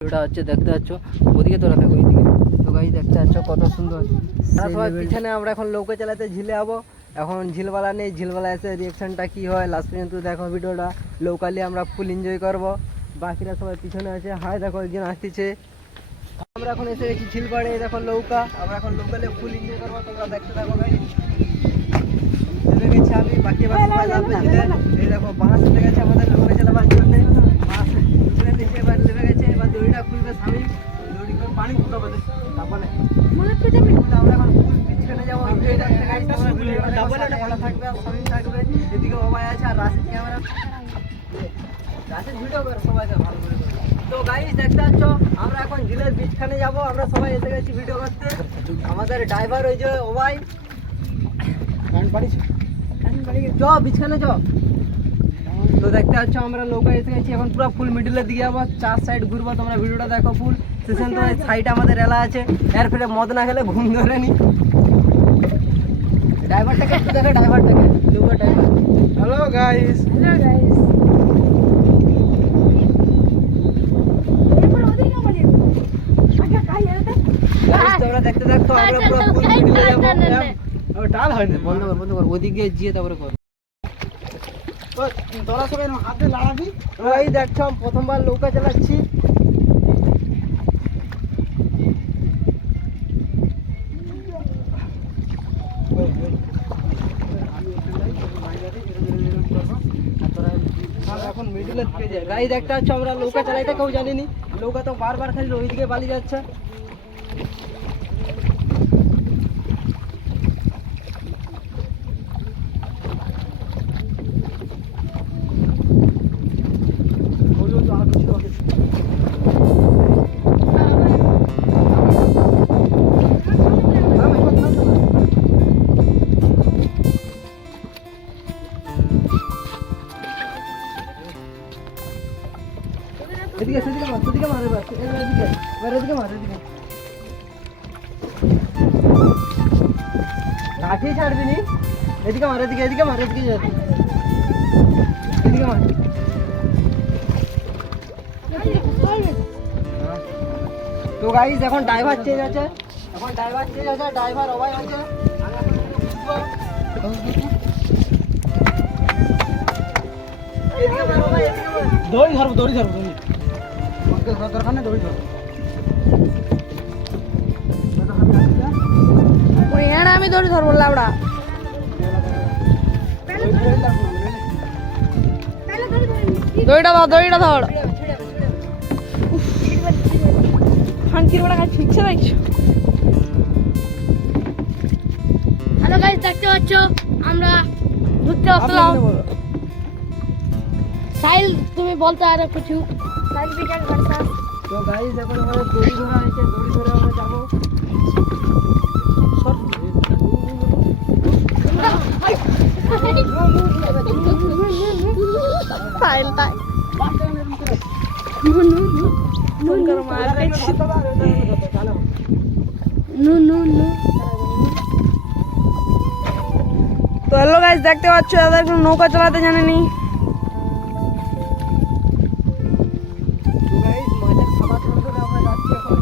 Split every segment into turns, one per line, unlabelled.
ওটা হচ্ছে দেখতে পাচ্ছ ওদিকে তো রাখা ওইদিকে তো গাই দেখতে পাচ্ছ কত সুন্দর। সবাই পিছনে আমরা এখন নৌকা চালাতে ঝিলে যাব। এখন ঝিলবালা নেই ঝিলবালা এসে রিয়েকশনটা কি হয় লাস্ট পর্যন্ত দেখো ভিডিওটা লোকালি আমরা ফুল এনজয় করব। বাকিরা সবাই পিছনে আছে। হাই দেখো একজন আসতেছে আমরা এখন এসে গেছি ঝিলপাড়ে এই দেখো নৌকা। আমরা এখন লোকালে ফুল এনজয় করব তোমরা দেখতে থাকো গাই নেমে গেছে আমি বাকি এই দেখো উঠে গেছে আমাদের নৌকা চালাবার জন্য। বাঁশ উঠে নিচে এবার নেমে গেছে এবার দড়িটা খুলবে স্বামী। দড়ি করে পানি ফুটাবে তারপরে আমরা এখন ফুল পিছনে যাব। থাকবে। আর স্বামী থাকবে। এদিকে বাবাই আছে আর রাশিদ ক্যামেরা রাশিদ ভিডিও করে সবাই ভালো করে। তো গাইস দেখতে পাচ্ছ আমরা এখন ঝিলের বিচখানে যাব। আমরা সবাই এসে গেছি ভিডিও করতে। আমাদের ড্রাইভার ওই যে ওবাই চ বিছখানে চ। তো দেখতে পাচ্ছ আমরা নৌকা এসে গেছি। এখন পুরো ফুল মিডিলের দিকে যাব। চার সাইড ঘুরবো তোমরা ভিডিওটা দেখো ফুল সেখান তো সাইড আমাদের এলা আছে। এর ফেরে মদ না খেলে ঘুম ধরে নি। ড্রাইভারটাকে একটু দেখে ড্রাইভারটাকে নৌকা ড্রাইভার হ্যালো গাইস তোমরা দেখতে দেখতো আমরা পুরো ফুল মিডিলে যাব টাল হয়নি বন্ধ কর বন্ধ কর ওদিকে গিয়ে তারপরে কর।
তোরা সবাই হাতে লাগাবি
ওই দেখছ প্রথমবার নৌকা চালাচ্ছি। এখন মিডিলের দিকে যাই গাড়ি দেখতে হচ্ছে আমরা নৌকা চালাইতে কেউ জানিনি। নৌকা তো বারবার খালি ওইদিকে বালি যাচ্ছে। লাঠি ছাড়বি নি এদিকে মার এদিকে এদিকে মার এদিকে যাবি এদিকে মার। তো গাইস এখন ড্রাইভার চেঞ্জ আছে এখন ড্রাইভার চেঞ্জ আছে ড্রাইভার অবাই আছে
দড়ি ধরবো দড়ি ধরবো দড়ি। দরকার নেই দড়ি ধরবো।
আমি ধরে ধরবো লাউড়া। দড়িটা ধর দড়িটা ধর। বেড়া ঠিকছে দেখছ?
হ্যালো গাইস দেখতে পাচ্ছ? আমরা ঘুরতে আসলাম। সাইল তুমি বলতে আরও কিছু। সাইল ভার্সাস
তো গাইস এখন আমাদের দড়ি ধরা হয়েছে দড়ি
ফাইল তাই ফোন করো মার
নু নু নু
তো হ্যালো গাইস দেখতে পাচ্ছ দাদা একটু নৌকা চালাতে জানেনি
তো গাইস মাছের খাবার ধরে ধরে আমরা যাচ্ছি এখন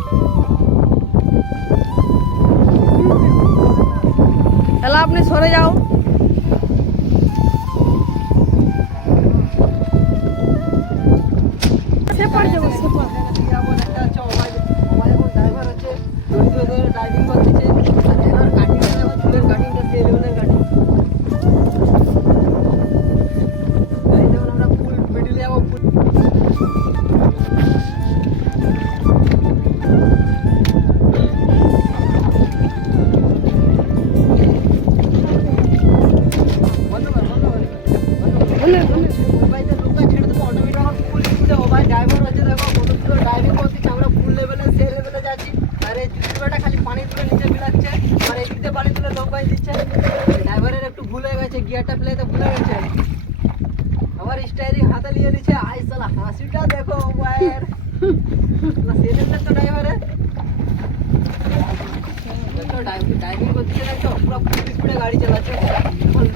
তাহলে আপনি সরে যাও
ড্রাইভারের একটু ভুল গেছে, গিয়ারটা ফেলাইতে ভুলে গেছে। আবার স্টাইরিং হাতে নিয়ে নিচ্ছে। আই সালা হাসিটা দেখো মোবাইল সেলেন্ডার তো ড্রাইভারের। ড্রাইভিং করতে দেখছ পুরো ফুল স্পিডে গাড়ি চালাচ্ছে।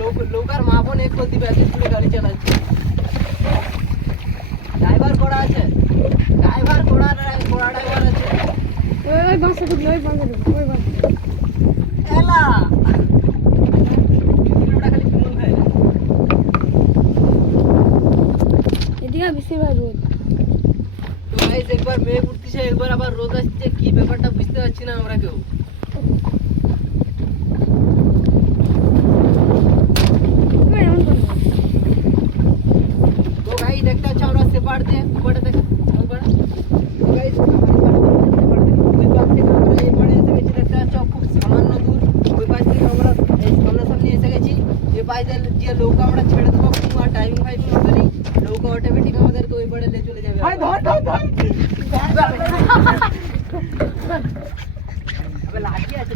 লোক লোক মা বোন এক করে দিবে স্পিডে গাড়ি চালাচ্ছে। ড্রাইভার করা আছে। ড্রাইভার করা করা ড্রাইভার আছে।
ওই বাসে ঢুকলো ওই বাসে ঢুকলো বাসে
এলা ভিডিওটা খালি ফিল্ম হয়ে
এদিকে বেশিরভাগ রোদ
তো গাইস একবার মেঘ উঠতেছে একবার আবার রোদ আসছে কি ব্যাপারটা বুঝতে পারছি না আমরা কেউ
ওই এমন করে না।
তো গাইস দেখতে পাচ্ছ আমরা সেপার দিয়ে উপরে দেখো একবার গাইস ওই পাশ থেকে আমরা এই পাড়ে এসে গেছি দেখতে পাচ্ছ খুব সামান্য দূর ওই পাশ থেকে আমরা এই সামনাসামনি এসে গেছি এই পাশ দিয়ে যে নৌকা আমরা ছেড়ে দেবো কোনো আর টাইমিং ফাইমিং হবে না নৌকা অটোমেটিক আমাদেরকে ওই পাড়ে নিয়ে চলে যাবে
ভাই ধর ধর ধর
এবার লাঠি আছে তো টেনশন নেই না
এই শালা রে। এদিকে রো।
কত নুন ট্রেন লাগছে
তো ওই যে আসছে ওই ওই দিকে ওই দিকে হয়ে ওই দিকে ছাড়তে হবে সেদিকে লোকটা তাহলে হবে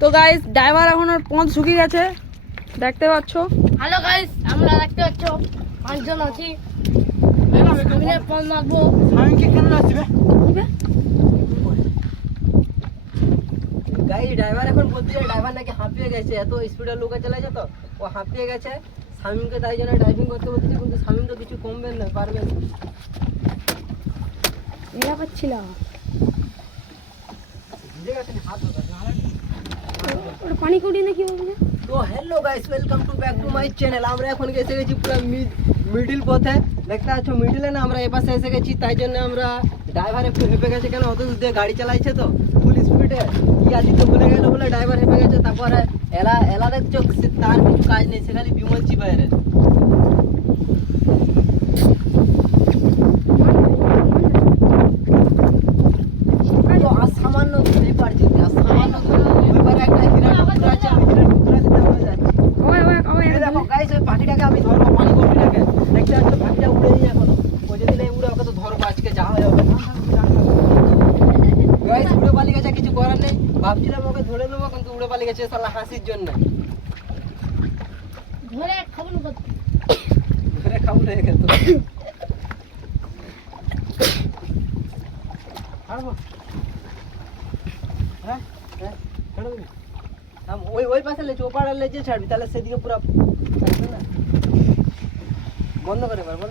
তো গাইস ড্রাইভার এখন ওর পথ শুকিয়ে গেছে। দেখতে পাচ্ছ?
হ্যালো গাইস আমরা দেখতে পাচ্ছ পাঁচজন আছি। আমি ফোন মারবো।
স্বামীকে কেন লাগছে
গাড়ি ড্রাইভার এখন বলতে ড্রাইভার নাকি হাঁপিয়ে গেছে এত স্পিডে লোকে চালাইছে তো ও হাঁপিয়ে গেছে। স্বামীকে তাই জন্য ড্রাইভিং করতে বলতেছে কিন্তু স্বামী তো কিছু কমবেন না পারবেন না।
এরা পাচ্ছিলাম
বুঝে গেছেন হাত ধোকা।
ওটা পানি কুড়ি নাকি বলছে
তো hello guys welcome to back to my channel আমরা এখন এসে গেছি পুরো মিডিল পথে। দেখতে পাচ্ছ মিডিলে না আমরা এপাশে এসে গেছি তাই জন্য আমরা ড্রাইভার একটু হেঁপে গেছে কেন? অত দূর দিয়ে গাড়ি চালাইছে তো ফুল স্পিডে ইয়াদি তো বলে গেল বলে ড্রাইভার হেঁপে গেছে, তারপরে এলা এলা দেখছ সে তার কিছু কাজ নেই সে খালি বিমল চিবাইরে তো আর সামান্য দূরেই পারছি আর সামান্য দূরে ওইবারে একটা হিরা টুকরা আছে আমি হিরা টুকরা দিতে আমরা যাচ্ছি
ওই ওই ওই
এই দেখো গাইস ওই পাখিটাকে আমি ধরবো পানি কপিটাকে দেখতে পাচ্ছ পাখিটা উড়েই এখনও ও যদি নেই উড়ে ওকে তো ধরবো আজকে যা হয় হবে গাইস উড়ে পালিয়ে গেছে কিছু করার নেই ভাবছিলাম ওকে ধরে নেব গেছে সালা হাসির জন্য।
ধরে খাব করতে
ধরে খাব রে একে তো।
ছাড়বো হ্যাঁ
হ্যাঁ? থাম, ওই ওই পাশে লেছে ওপাড়ার লেজে ছাড়বি তাহলে সেদিকে পুরো না? বন্ধ করে এবার বল।